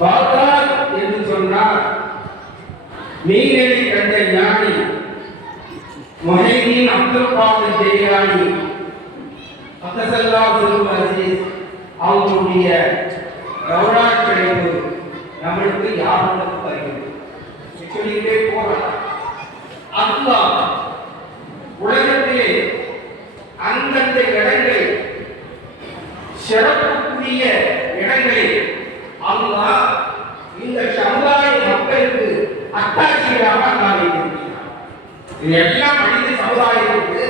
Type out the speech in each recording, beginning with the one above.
Baghdad என்று சொன்னார் மெய்நிலை கண்ட ஞானி முஹைதீன் அப்துல் காதிர் ஜெயிலானி அத்தஸல்லாஹு அஸீஸ் அவங்களுடைய கௌரவ கிடைப்பு நம்மளுக்கு யாருக்கு தருகிறது சொல்லிக்கிட்டே போறாங்க. அல்லாஹ் உலகத்திலே அந்தந்த இடங்களில் சிறப்புக்குரிய இடங்களில் அல்லாஹ் இந்த சமுதாய மக்களுக்கு அத்தாட்சியாக இது எல்லாம் மனித சமுதாயத்திற்கு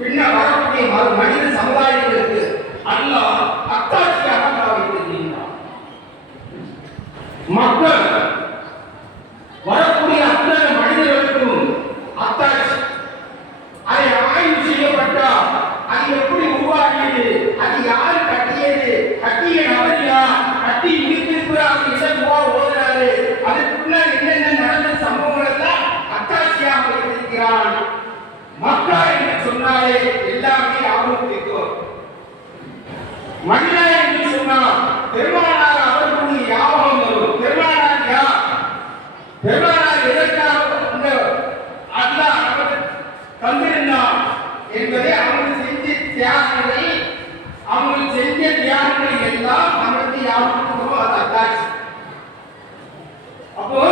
பின்ன வரக்கூடிய மனித சமுதாயத்திற்கு அல்லாஹ் அத்தாட்சியாக வைத்திருக்கின்றார். மக்கள் வரக்கூடிய அத்தனை மனிதர்களுக்கும் அத்தாட்சி அதை ஆய்வு செய்யப்பட்டால் அது எப்படி உருவாகியது, அது யாரு கட்டியது, கட்டிய நபர் யார், கட்டி இருக்கிறார், இசைவா ஓதுறாரு, அதுக்குள்ள என்னென்ன நடந்த சம்பவங்கள் எல்லாம் அத்தாட்சியாக வைத்திருக்கிறான். மக்கா என்று சொன்னாலே எல்லாமே அவருக்கு மனிதா என்று சொன்னால் பெருமானார் அவர்களுடைய ஞாபகம் வரும். பெருமானார் யார், பெருமானார் எதற்காக அல்லாஹ் தந்திருந்தார் என்பதை அவங்க செஞ்ச தியாகங்கள், அவங்க செஞ்ச தியாகங்கள் எல்லாம் நமக்கு யாருக்கும் அது அத்தாட்சி. அப்போ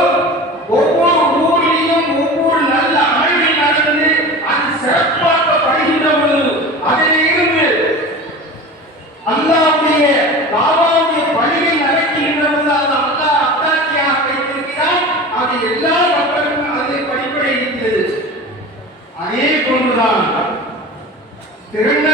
ஒவ்வொரு ஊரிலும் ஒவ்வொரு நல்ல அமல்கள் நடந்து அது சிறப்பாக்கப்படுகின்ற பொழுது அதிலிருந்து அல்லாஹ்வுடைய தாவாவுடைய பணிகள் நடக்கின்ற பொழுது அது அல்லாஹ் அத்தாட்சியாக வைத்திருக்கிறார். அது எல்லா மக்களுக்கும் அது படிப்படை இருக்கிறது. அதே போன்றுதான் திருநாள்